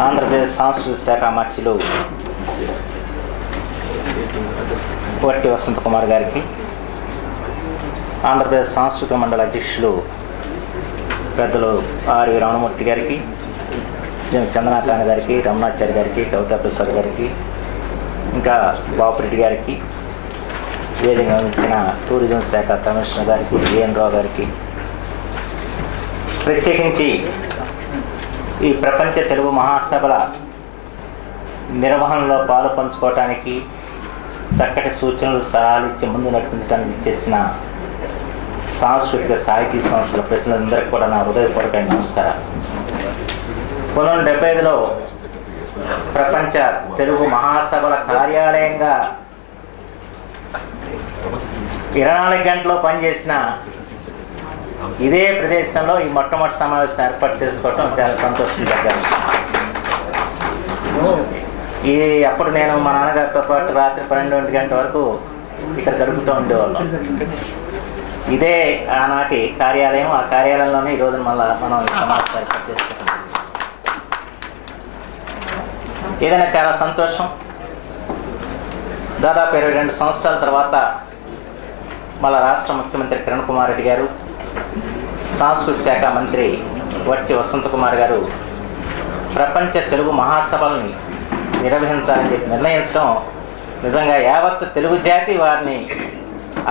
ఆంధ్రప్రదేశ్ సాంస్కృతిక శాఖ మంత్రులు వట్టి వసంత కుమార్ గారికి, ఆంధ్రప్రదేశ్ సాంస్కృతిక మండలి అధ్యక్షులు పెద్దలు ఆర్.వి. రమణమూర్తి గారికి, శ్రీ చందనాకాంత్ గారికి, రమణాచారి గారికి, కవితా ప్రసాద్ గారికి, ఇంకా బాపురెడ్డి గారికి, వేదిక ఇచ్చిన టూరిజం శాఖ కమిషనర్ గారికి, విఎన్ రావు గారికి, ప్రత్యేకించి ఈ ప్రపంచ తెలుగు మహాసభల నిర్వహణలో పాలు పంచుకోవటానికి చక్కటి సూచనలు సలహాలు ఇచ్చి ముందు నడిపించడానికి చేసిన సాంస్కృతిక సాహితీ సంస్థల ప్రతినిధులందరికీ కూడా నా హృదయపూర్వక నమస్కారాలు. 1975లో ప్రపంచ తెలుగు మహాసభల కార్యాలయంగా 24 గంటలు పనిచేసిన ఇదే ప్రదేశంలో ఈ మొట్టమొదటి సమావేశం ఏర్పాటు చేసుకోవటం చాలా సంతోషంగా. ఇది అప్పుడు నేను మా నాన్నగారితో పాటు రాత్రి 12 గంటల వరకు ఇక్కడ గడుపుతూ ఉండేవాళ్ళం. ఇదే ఆనాటి కార్యాలయం. ఆ కార్యాలయంలోనే ఈరోజు మళ్ళీ మనం సమావేశం ఏర్పాటు చేసుకుంటున్నాం. ఏదైనా చాలా సంతోషం. దాదాపు 22 సంవత్సరాల తర్వాత మళ్ళా రాష్ట్ర ముఖ్యమంత్రి కిరణ్ కుమార్ రెడ్డి గారు, సాంస్కృతిక శాఖ మంత్రి వట్టి వసంత కుమార్ గారు ప్రపంచ తెలుగు మహాసభల్ని నిర్వహించాలని చెప్పి నిర్ణయించడం నిజంగా యావత్ తెలుగు జాతి వారిని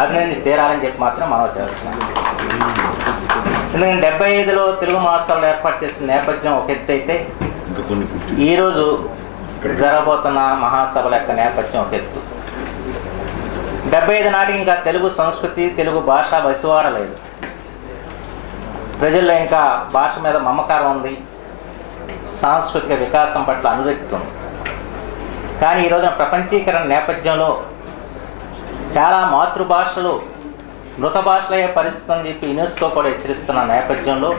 అభినందించి తీరాలని చెప్పి మాత్రం మనం చేస్తున్నాం. ఎందుకంటే 75లో తెలుగు మహాసభలు ఏర్పాటు చేసిన నేపథ్యం ఒక ఎత్తు అయితే, ఈరోజు జరగబోతున్న మహాసభల యొక్క నేపథ్యం ఒక ఎత్తు. 75 నాటికి ఇంకా తెలుగు సంస్కృతి, తెలుగు భాష వసివాడలేదు. ప్రజల్లో ఇంకా భాష మీద మమకారం ఉంది, సాంస్కృతిక వికాసం పట్ల అనురక్తి ఉంది. కానీ ఈరోజున ప్రపంచీకరణ నేపథ్యంలో చాలా మాతృభాషలు మృత భాషలయ్యే పరిస్థితి అని చెప్పి యునెస్కో కూడా హెచ్చరిస్తున్న నేపథ్యంలో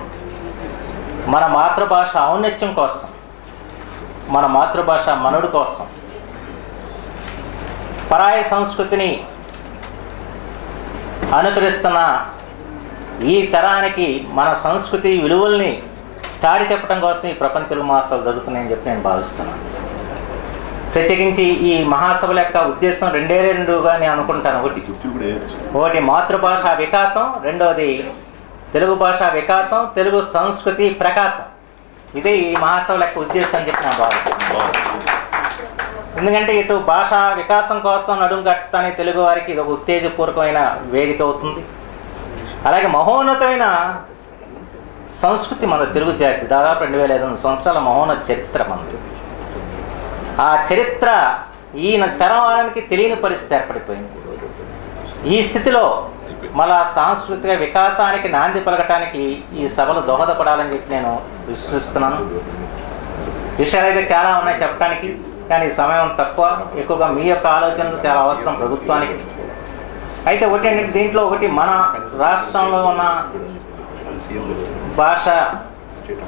మన మాతృభాష ఔన్నత్యం కోసం, మన మాతృభాష మనుడు కోసం పరాయ సంస్కృతిని అనుకరిస్తున్న ఈ తరానికి మన సంస్కృతి విలువల్ని చాటి చెప్పడం కోసం ఈ ప్రపంచ తెలుగు మహాసభలు జరుగుతున్నాయని చెప్పి నేను భావిస్తున్నాను. ప్రత్యేకించి ఈ మహాసభల యొక్క ఉద్దేశం రెండుగా నేను అనుకుంటాను. ఒకటి మాతృభాష వికాసం, రెండవది తెలుగు భాష వికాసం, తెలుగు సంస్కృతి ప్రకాశం. ఇదే ఈ మహాసభల యొక్క ఉద్దేశం అని చెప్పి నేను భావిస్తున్నాను. ఎందుకంటే ఇటు భాషా వికాసం కోసం నడుము కట్టడానికి తెలుగు వారికి ఇది ఒక ఉత్తేజపూర్వకమైన వేదిక అవుతుంది. అలాగే మహోన్నతమైన సంస్కృతి మన తెలుగు జాతి, దాదాపు 2500 సంవత్సరాల మహోన్నత చరిత్ర మనది. ఆ చరిత్ర ఈ తరం వారికి తెలియని పరిస్థితి ఏర్పడిపోయింది. ఈ స్థితిలో మళ్ళా సాంస్కృతిక వికాసానికి నాంది పలకటానికి ఈ సభలు దోహదపడాలని చెప్పి నేను విశ్వసిస్తున్నాను. విషయాలు అయితే చాలా ఉన్నాయి చెప్పడానికి, కానీ సమయం తక్కువ. ఎక్కువగా మీ యొక్క ఆలోచనలు చాలా అవసరం ప్రభుత్వానికి. అయితే దీంట్లో ఒకటి మన రాష్ట్రంలో ఉన్న భాష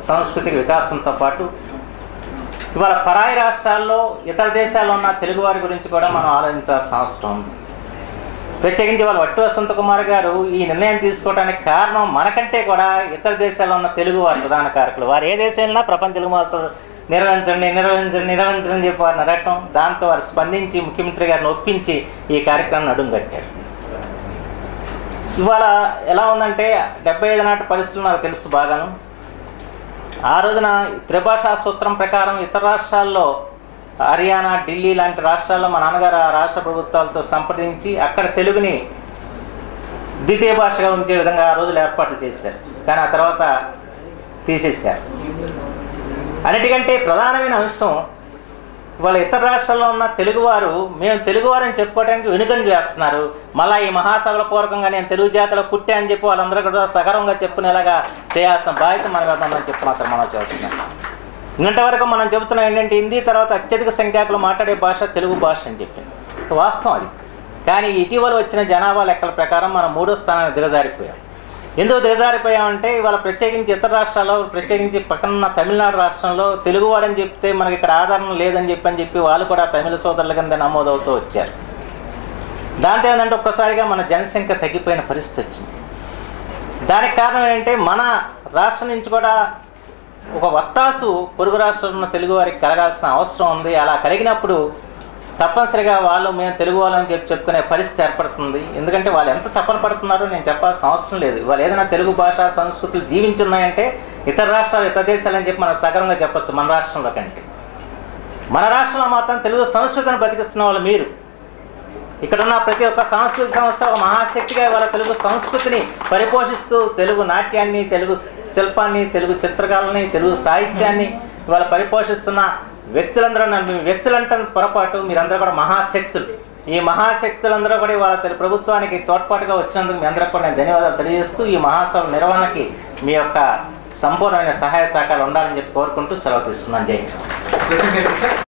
సాంస్కృతిక వికాసంతో పాటు ఇవాళ పరాయి రాష్ట్రాల్లో ఇతర దేశాల్లో ఉన్న తెలుగువారి గురించి కూడా మనం ఆలోచించాల్సిన అవసరం ఉంది. ప్రత్యేకించి వాళ్ళ వట్టి వసంత కుమార్ గారు ఈ నిర్ణయం తీసుకోవడానికి కారణం మనకంటే కూడా ఇతర దేశాల్లో ఉన్న తెలుగు వారి ప్రధాన కారకులు. వారు ఏ దేశంలో ప్రపంచ తెలుగు మహోత్సవం నిర్వహించండి చెప్పి వారిని అడగటం, దాంతో వారు స్పందించి ముఖ్యమంత్రి గారిని ఒప్పించి ఈ కార్యక్రమం నడుం కట్టారు. ఇవాళ ఎలా ఉందంటే 75 నాటి పరిస్థితులు నాకు తెలుసు బాగాను. ఆ రోజున త్రిభాషా సూత్రం ప్రకారం ఇతర రాష్ట్రాల్లో హర్యానా, ఢిల్లీ లాంటి రాష్ట్రాల్లో మా నాన్నగారు ఆ రాష్ట్ర ప్రభుత్వాలతో సంప్రదించి అక్కడ తెలుగుని ద్వితీయ భాషగా ఉంచే విధంగా ఆ రోజులు ఏర్పాట్లు చేశారు. కానీ ఆ తర్వాత తీసేశారు. అన్నిటికంటే ప్రధానమైన అంశం, ఇవాళ ఇతర రాష్ట్రాల్లో ఉన్న తెలుగువారు మేము తెలుగువారని చెప్పుకోవడానికి వెనుకంజ వేస్తున్నారు. మళ్ళీ ఈ మహాసభల పూర్వకంగా నేను తెలుగు జాతిలో పుట్టా అని చెప్పి వాళ్ళందరూ కూడా సగర్వంగా చెప్పుకునేలాగా చేయాల్సిన బాధ్యత మన మీద చెప్పి మాత్రం మనం చేస్తున్నాం. ఇంతవరకు మనం చెబుతున్నాం ఏంటంటే హిందీ తర్వాత అత్యధిక సంఖ్యాకులు మాట్లాడే భాష తెలుగు భాష అని చెప్పి వాస్తవం అది. కానీ ఇటీవల వచ్చిన జనాభా లెక్కల ప్రకారం మనం 3వ స్థానాన్ని దిగజారిపోయాం. ఎందుకు దిగజారిపోయామంటే ఇవాళ ప్రత్యేకించి ఇతర రాష్ట్రాల్లో, ప్రత్యేకించి పక్కన తమిళనాడు రాష్ట్రంలో తెలుగువాడని చెప్తే మనకి ఇక్కడ ఆదరణ లేదని చెప్పి వాళ్ళు కూడా తమిళ సోదరుల కింద నమోదవుతూ వచ్చారు. దాంతో ఏంటంటే ఒక్కసారిగా మన జనసంఖ్య తగ్గిపోయిన పరిస్థితి వచ్చింది. దానికి కారణం ఏంటంటే మన రాష్ట్రం నుంచి కూడా ఒక వత్తాసు పొరుగు రాష్ట్రంలో ఉన్న తెలుగు వారికి కలగాల్సిన అవసరం ఉంది. అలా కలిగినప్పుడు తప్పనిసరిగా వాళ్ళు మేము తెలుగు వాళ్ళని చెప్పుకునే పరిస్థితి ఏర్పడుతుంది. ఎందుకంటే వాళ్ళు ఎంత తపన పడుతున్నారో నేను చెప్పాల్సిన అవసరం లేదు. వాళ్ళు ఏదైనా తెలుగు భాష సంస్కృతులు జీవించున్నాయంటే ఇతర రాష్ట్రాలు ఇతర దేశాలని చెప్పి మనం సగర్వంగా చెప్పొచ్చు. మన రాష్ట్రంలో కంటే మన రాష్ట్రంలో మాత్రం తెలుగు సంస్కృతిని బతికిస్తున్న వాళ్ళు మీరు. ఇక్కడున్న ప్రతి ఒక్క సాంస్కృతిక సంస్థ ఒక మహాశక్తిగా ఇవాళ తెలుగు సంస్కృతిని పరిపోషిస్తూ తెలుగు నాట్యాన్ని, తెలుగు శిల్పాన్ని, తెలుగు చిత్రకళని, తెలుగు సాహిత్యాన్ని ఇవాళ పరిపోషిస్తున్న వ్యక్తులందరూ, వ్యక్తులంటే పొరపాటు, మీరందరూ కూడా మహాశక్తులు. ఈ మహాశక్తులందరూ కూడా ఇవాళ ప్రభుత్వానికి తోడ్పాటుగా వచ్చినందుకు మీ అందరికీ కూడా నేను ధన్యవాదాలు తెలియజేస్తూ ఈ మహాసభ నిర్వహణకి మీ యొక్క సంపూర్ణమైన సహాయ సహకారాలు ఉండాలని చెప్పి కోరుకుంటూ సెలవు తీసుకున్నాను. జై హింద్.